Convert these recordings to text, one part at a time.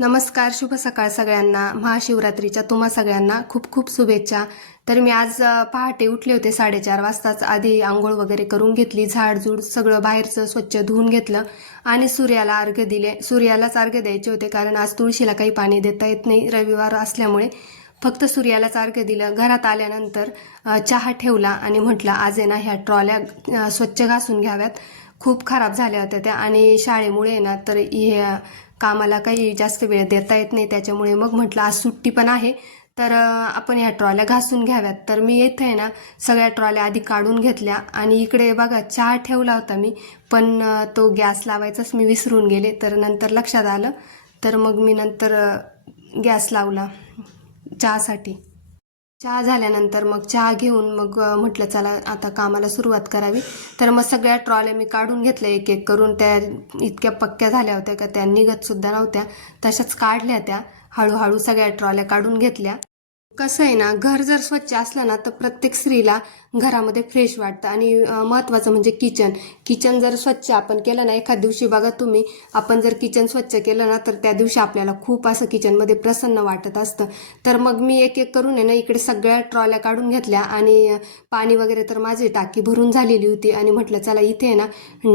नमस्कार, शुभ सकाळ सगळ्यांना. महाशिवरात्रीच्या तुम्हा सगळ्यांना खूप खूप शुभेच्छा. तर मी आज पहाटे उठले होते 4:30 वाजताच. आधी आंघोळ वगैरे करून घेतली, झाडझूड सगळं बाहेरचं स्वच्छ धुवून घेतलं आणि सूर्याला अर्घ्य दिले. सूर्यालाच अर्घ्य द्यायचे होते कारण आज तुळशीला काही पाणी देता येत नाही, रविवार असल्यामुळे फक्त सूर्यालाच अर्घ्य दिलं. घरात आल्यानंतर चहा ठेवला आणि म्हटलं आज आहे ना ह्या ट्रॉल्या स्वच्छ घासून घ्याव्यात. खूप खराब झाल्या होत्या त्या आणि शाळेमुळे ना तर हे कामाला काही जास्त वेळ देता येत नाही, त्याच्यामुळे मग म्हटलं आज सुट्टी पण आहे तर आपण ह्या ट्रॉल्या घासून घ्याव्यात. तर मी येथे आहे ना सगळ्या ट्रॉल्या आधी काढून घेतल्या आणि इकडे बघा चहा ठेवला होता मी, पण तो गॅस लावायचाच मी विसरून गेले. तर नंतर लक्षात आलं, तर मग मी नंतर गॅस लावला चहासाठी. चहा झाल्यानंतर मग चहा घेऊन मग म्हटलं चला आता कामाला सुरुवात करावी. तर मग सगळ्या ट्रॉल्या मी काढून घेतल्या एक एक करून. त्या इतक्या पक्क्या झाल्या होत्या का त्या निघतसुद्धा नव्हत्या, तशाच काढल्या त्या. हळूहळू सगळ्या ट्रॉल्या काढून घेतल्या. कसं आहे ना, घर जर स्वच्छ असलं ना तर प्रत्येक स्त्रीला घरामध्ये फ्रेश वाटतं. आणि महत्त्वाचं म्हणजे किचन जर स्वच्छ आपण केलं ना, एखाद दिवशी बघा तुम्ही, आपण जर किचन स्वच्छ केलं ना तर त्या दिवशी आपल्याला खूप असं किचनमध्ये प्रसन्न वाटत असतं. तर मग मी एक एक करून आहे ना इकडे सगळ्या ट्रॉल्या काढून घेतल्या आणि पाणी वगैरे तर माझी टाकी भरून झालेली होती आणि म्हटलं चला इथे आहे ना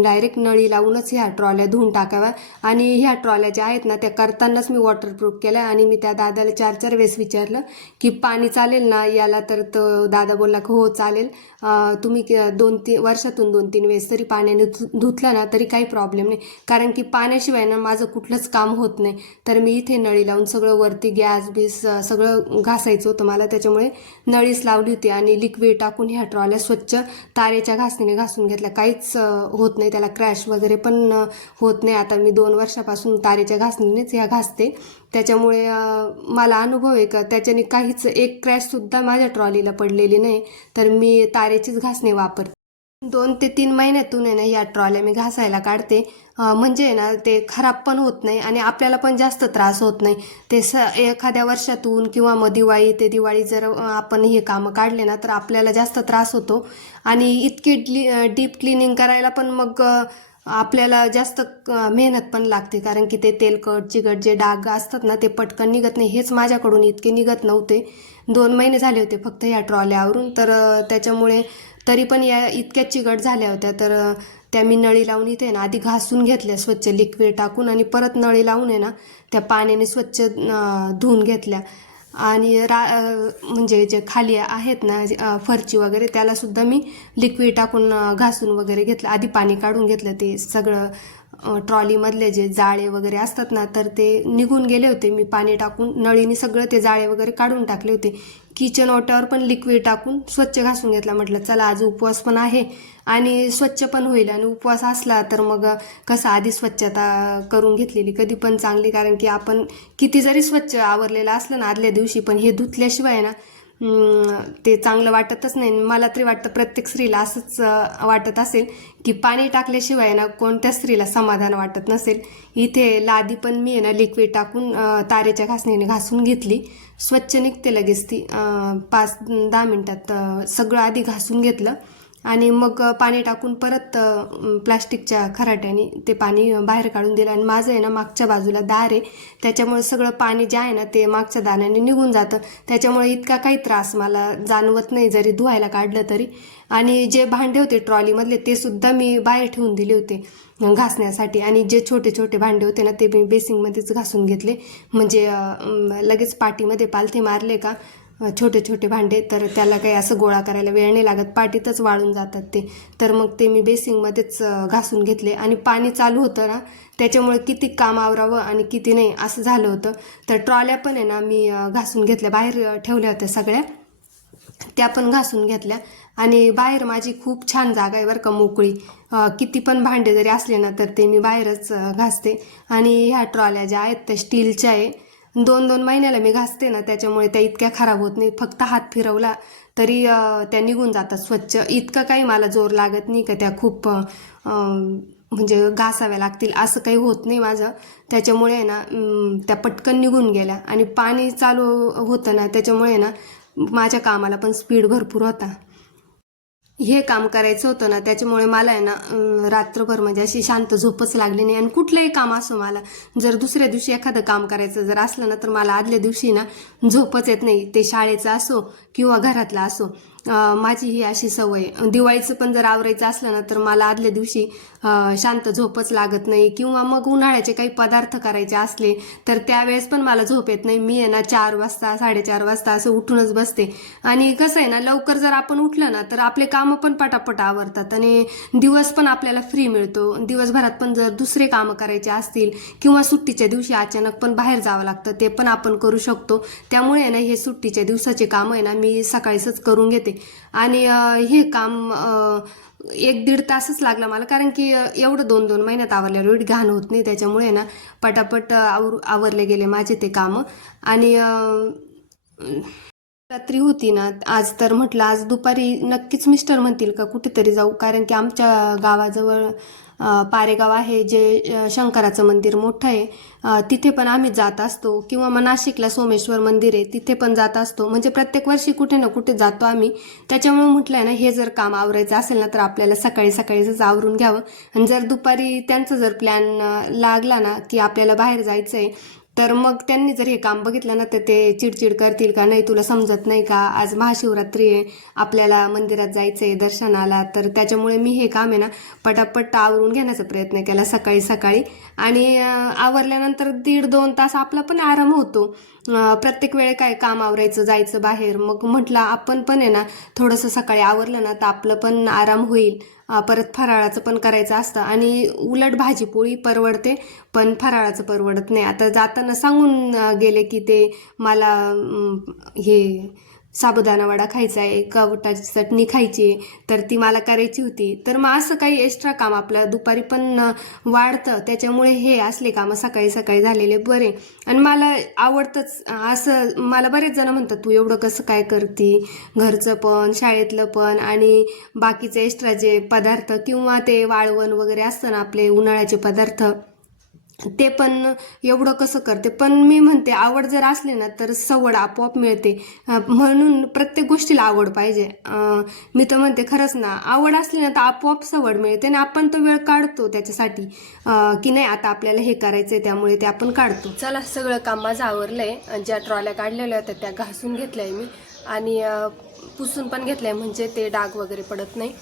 डायरेक्ट नळी लावूनच ह्या ट्रॉल्या धुवून टाकाव्या. आणि ह्या ट्रॉल्या ज्या आहेत ना त्या करतानाच मी वॉटरप्रूफ केल्या आणि मी त्या दादाला 4-4 वेळेस विचारलं की पाणी चालेल ना याला. तर तो दादा बोलला की हो चालेल, तुम्ही 2-3 वर्षातून 2-3 वेळेस तरी पाण्याने धुतलं ना तरी काही प्रॉब्लेम नाही, कारण की पाण्याशिवाय ना माझं कुठलंच काम होत नाही. तर मी इथे नळी लावून सगळं वरती गॅस बीस सगळं घासायचं होतं मला, त्याच्यामुळे नळीच लावली होती आणि लिक्विड टाकून ह्या ट्रॉल्या स्वच्छ तारेच्या घासणीने घासून घेतल्या. काहीच होत नाही त्याला, क्रॅश वगैरे पण होत नाही. आता मी 2 वर्षापासून तारेच्या घासणीनेच ह्या घासते, त्याच्यामुळे मला अनुभव आहे का त्याच्याने काहीच एक क्रॅशसुद्धा माझ्या ट्रॉलीला पडलेली नाही. तर मी तारेचीच घासणी वापरते. 2 ते 3 महिन्यातून आहे ना या ट्रॉल्या मी घासायला काढते. म्हणजे ना ते खराब पण होत नाही आणि आपल्याला पण जास्त त्रास होत नाही. ते एखाद्या वर्षातून किंवा मग दिवाळी ते दिवाळी जर आपण हे कामं काढले ना तर आपल्याला जास्त त्रास होतो. आणि इतकी डीप क्लिनिंग करायला पण मग आपल्याला जास्त मेहनत पण लागते, कारण की ते तेलकट चिकट जे डाग असतात ना ते पटकन निघत नाही. हेच माझ्याकडून इतके निघत नव्हते. 2 महिने झाले होते फक्त ह्या ट्रॉल्यावरून. तर त्याच्यामुळे तरी पण या इतक्या चिकट झाल्या होत्या. तर त्या मी नळी लावून इथे ना आधी घासून घेतल्या स्वच्छ लिक्विड टाकून आणि परत नळी लावून आहे ना त्या पाण्याने स्वच्छ धुवून घेतल्या. आणि म्हणजे जे खाली आहेत ना फरची वगैरे त्यालासुद्धा मी लिक्विड टाकून घासून वगैरे घेतलं. आधी पाणी काढून घेतलं, ते सगळं ट्रॉलीमधले जे जाळे वगैरे असतात ना तर ते निघून गेले होते. मी पाणी टाकून नळीने सगळं ते जाळे वगैरे काढून टाकले होते. किचन ओट्यावर पण लिक्विड टाकून स्वच्छ घासून घेतला. म्हटलं चला आज उपवास पण आहे आणि स्वच्छ पण होईल. आणि उपवास असला तर मग कसं आधी स्वच्छता करून घेतलेली कधी पण चांगली, कारण की आपण किती जरी स्वच्छ आवरलेलं असलं ना आदल्या दिवशी, पण हे धुतल्याशिवाय ना ते चांगलं वाटतच नाही. मला तरी वाटतं प्रत्येक स्त्रीला असंच वाटत असेल की पाणी टाकल्याशिवाय ना कोणत्या स्त्रीला समाधान वाटत नसेल. इथे लादी पण मी आहे ना लिक्विड टाकून तारेच्या घासणीने घासून घेतली. स्वच्छ निघते लगेच ती. 5-10 मिनटात सगळं आधी घासून घेतलं आणि मग पाणी टाकून परत प्लास्टिकच्या खराट्याने ते पाणी बाहेर काढून दिलं. आणि माझं आहे ना मागच्या बाजूला दार आहे, त्याच्यामुळे सगळं पाणी जे आहे ना ते मागच्या दाराने निघून जातं. त्याच्यामुळे इतका काही त्रास मला जाणवत नाही जरी धुवायला काढलं तरी. आणि जे भांडे होते ट्रॉलीमधले ते सुद्धा मी बाहेर ठेवून दिले होते घासण्यासाठी. आणि जे छोटे छोटे भांडे होते ना ते मी बेसिंगमध्येच घासून घेतले, म्हणजे लगेच पाटीमध्ये पालथे मारले का छोटे छोटे भांडे तर त्याला काही असं गोळा करायला वेळ नाही लागत, पाटीतच वाळून जातात ते. तर मग ते मी बेसिंगमध्येच घासून घेतले. आणि पाणी चालू होतं ना त्याच्यामुळे किती काम आवरावं आणि किती नाही असं झालं होतं. तर ट्रॉल्या पण आहे ना मी घासून घेतल्या, बाहेर ठेवल्या होत्या सगळ्या, त्या पण घासून घेतल्या. आणि बाहेर माझी खूप छान जागा आहे बरं का, मोकळी. किती पण भांडे जरी असले ना तर ते मी बाहेरच घासते. आणि ह्या ट्रॉल्या ज्या आहेत त्या स्टीलच्या आहे. 2-2 महिन्याला मी घासते ना, त्याच्यामुळे त्या इतक्या खराब होत नाही. फक्त हात फिरवला तरी त्या निघून जातात स्वच्छ. इतकं काही मला जोर लागत नाही का त्या खूप म्हणजे घासाव्या लागतील असं काही होत नाही माझं. त्याच्यामुळे ना त्या पटकन निघून गेल्या. आणि पाणी चालू होतं ना त्याच्यामुळे ना माझ्या कामाला पण स्पीड भरपूर होता. हे काम करायचं होतं ना, त्याच्यामुळे मला आहे ना रात्रभर म्हणजे अशी शांत झोपच लागली नाही. आणि कुठलंही काम असो, मला जर दुसऱ्या दिवशी एखादं काम करायचं जर असलं ना, तर मला आदल्या दिवशी ना झोपच येत नाही. ते शाळेचं असो किंवा घरातलं असो. माझी ही अशी सवय. दिवाळीचं पण जर आवरायचं असलं ना, तर मला आदल्या दिवशी शांत झोपच लागत नाही. किंवा मग उन्हाळ्याचे काही पदार्थ करायचे असले तर त्यावेळेस पण मला झोप येत नाही. मी आहे ना 4 वाजता 4:30 वाजता असं उठूनच बसते. आणि कसं आहे ना, लवकर जर आपण उठलं ना, तर आपले कामं पण पटापट आवरतात आणि दिवस पण आपल्याला फ्री मिळतो. दिवसभरात पण जर दुसरे कामं करायचे असतील किंवा सुट्टीच्या दिवशी अचानक पण बाहेर जावं लागतं, ते पण आपण करू शकतो. त्यामुळे आहे ना, हे सुट्टीच्या दिवसाचे कामं आहे ना, मी सकाळीच करून घेते. आणि हे काम 1-1.5 तासच लागला मला, कारण की एवढं 2-2 महिन्यात आवरल्यावर एवढी घाण होत नाही. त्याच्यामुळे ना पटापट आवरले गेले माझे ते कामं. आणि रात्री होती ना आज, तर म्हटलं आज दुपारी नक्कीच मिस्टर म्हणतील का कुठेतरी जाऊ, कारण की आमच्या गावाजवळ पारेगाव आहे, जे शंकराचं मंदिर मोठं आहे. तिथे पण आम्ही जात असतो. किंवा मग नाशिकला सोमेश्वर मंदिर आहे, तिथे पण जात असतो. म्हणजे प्रत्येक वर्षी कुठे ना कुठे जातो आम्ही. त्याच्यामुळे म्हटलंय ना, हे जर काम आवरायचं असेल ना, तर आपल्याला सकाळी सकाळीच आवरून घ्यावं. आणि जर दुपारी त्यांचा जर प्लॅन लागला ना, की आपल्याला बाहेर जायचंय, तर मग त्यांनी जर हे काम बघितलं ना, तर ते चिडचिड करतील का, नाही तुला समजत नाही का, आज महाशिवरात्री आहे, आपल्याला मंदिरात जायचंय दर्शनाला. तर त्याच्यामुळे मी हे काम आहे ना पटापट आवरून घेण्याचा प्रयत्न केला सकाळी सकाळी. आणि आवरल्यानंतर 1.5-2 तास आपला पण आराम होतो. प्रत्येक वेळे काय काम आवरायचं, जायचं बाहेर. मग म्हटलं आपण पण आहे ना थोडंसं सकाळी आवरलं ना, तर आपलं पण आराम होईल. परत फराळाचं पण करायचं असतं. आणि उलट भाजी पोळी परवडते, पण फराळाचं परवडत नाही. आता जाताना सांगून गेले की ते मला हे साबुदाणा वडा खायचा आहे, कवटाची चटणी खायची, तर ती मला करायची होती. तर मग असं काही एक्स्ट्रा काम आपलं दुपारी पण वाढतं. त्याच्यामुळे हे असले कामं सकाळी सकाळी झालेले बरे. आणि मला आवडतंच असं. मला बरेच जण म्हणतात, तू एवढं कसं काय करती, घरचं पण शाळेतलं पण आणि बाकीचे एक्स्ट्रा जे पदार्थ किंवा ते वाळवण वगैरे असतं ना आपले उन्हाळ्याचे पदार्थ, ते पण एवढं कसं करते. पण मी म्हणते, आवड जर असली ना, तर सवड आपोआप मिळते. म्हणून प्रत्येक गोष्टीला आवड पाहिजे. मी तर म्हणते खरंच ना, आवड असली ना तर आपोआप सवड मिळते आणि आपण तो वेळ काढतो त्याच्यासाठी, की नाही आता आपल्याला हे करायचंय, त्यामुळे ते आपण काढतो. चला, सगळं काम माझं आवरलंय. ज्या ट्रॉल्या काढलेल्या होत्या त्या घासून घेतल्याय मी. आणि पुसून पण घेतलंय, म्हणजे ते डाग वगैरे पडत नाही.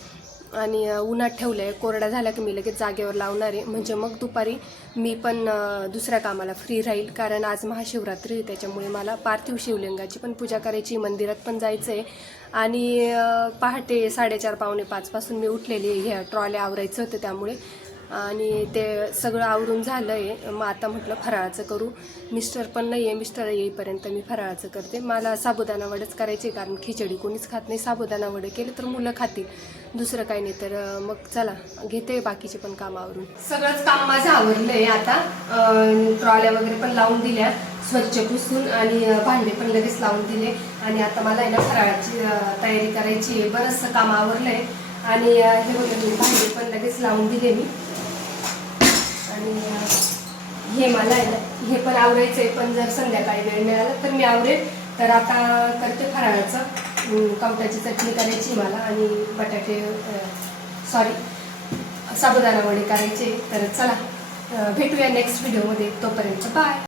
आणि उन्हात ठेवलंय. कोरडा झाला की मी लगेच जागेवर लावणार आहे, म्हणजे मग दुपारी मी पण दुसऱ्या कामाला फ्री राहील. कारण आज महाशिवरात्री, त्याच्यामुळे मला पार्थिव शिवलिंगाची पण पूजा करायची, मंदिरात पण जायचं आहे. आणि पहाटे 4:30-4:45 पासून मी उठलेली. ह्या ट्रॉल्या आवरायचं होतं त्यामुळे. आणि ते सगळं आवरून झालं आहे. मग आता म्हटलं फराळाचं करू. मिस्टर पण नाही आहे, मिस्टर येईपर्यंत मी फराळाचं करते. मला साबुदाणा वडेच करायचे, कारण खिचडी कोणीच खात नाही. साबुदाणा वडे केले तर मुलं खातील, दुसरं काही नाही. तर मग चला, घेते बाकीचे पण काम आवरून. सगळंच काम माझं आवरलं आहे आता. ट्रॉल्या वगैरे पण लावून दिल्या स्वच्छ पुसून, आणि भांडे पण लगेच लावून दिले. आणि आता मला आहे ना फराळाची तयारी करायची आहे. बरंचसं काम आवरलं आहे. आणि हे बघा, मी भांडे पण लगेच लावून दिले मी. आणि हे मला आहे ना, हे पण आवरायचं आहे, पण जर संध्याकाळी वेळ मिळाला तर मी आवरेल. तर आता करते फराळाचं. कवटाची चटणी करायची मला, आणि साबुदाणा वडे करायचे. तर चला, भेटूया नेक्स्ट व्हिडिओमध्ये. तोपर्यंत बाय.